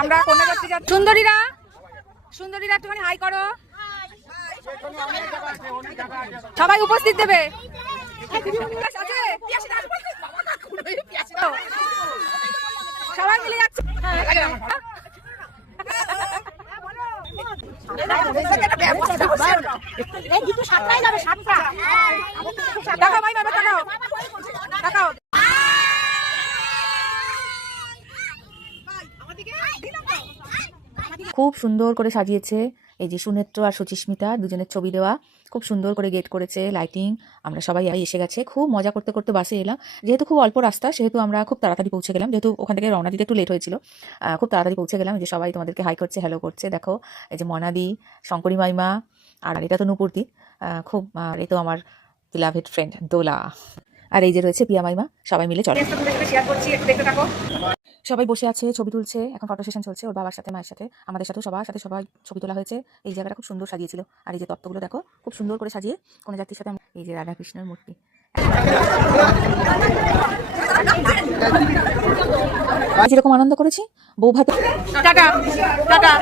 আমরা কন্যাযাত্রী যাচ্ছি। সুন্দরীরা সুন্দরীরা একটুখানি হাই করো, সবাই উপস্থিত দেবে। সবাই মিলে যাচ্ছে। টাকা ভাই বাবা টাকাও টাকাও। খুব সুন্দর করে সাজিয়েছে, এই যে সুনেত্র আর সুচিস্মিতা দুজনের ছবি দেওয়া, খুব সুন্দর করে গেট করেছে, লাইটিং। আমরা সবাই এসে গেছে, খুব মজা করতে করতে বাসে এলাম। যেহেতু খুব অল্প রাস্তা সেহেতু আমরা খুব তাড়াতাড়ি পৌঁছে গেলাম, যেহেতু ওখান থেকে রওনা দিতে একটু লেট হয়েছিল। খুব তাড়াতাড়ি পৌঁছে গেলাম। এই যে সবাই তোমাদেরকে হাই করছে, হ্যালো করছে, দেখো এই যে মনাদি, শঙ্করী মাইমা, আর এটা তো নূপুরদি, খুব, আর এই তো আমার বিলাভেড ফ্রেন্ড দোলা, আর এই যে রয়েছে পিয়া মাইমা। সবাই মিলে চলো সবাই বসে আছে, ছবি তুলছে, এখন ফটো সেশন চলছে ওর বাবার সাথে, মায়ের সাথে, আমাদের সাথেও সবার সাথে সবাই ছবি তোলা হয়েছে। এই জায়গাটা খুব সুন্দর সাজিয়েছিল, আর এই যে তত্ত্বগুলো দেখো খুব সুন্দর করে সাজিয়ে কোনো যাত্রীর সাথে। এই যে রাধা কৃষ্ণের মূর্তি, যেরকম আনন্দ করেছি বউ ভাতে। Tata tata.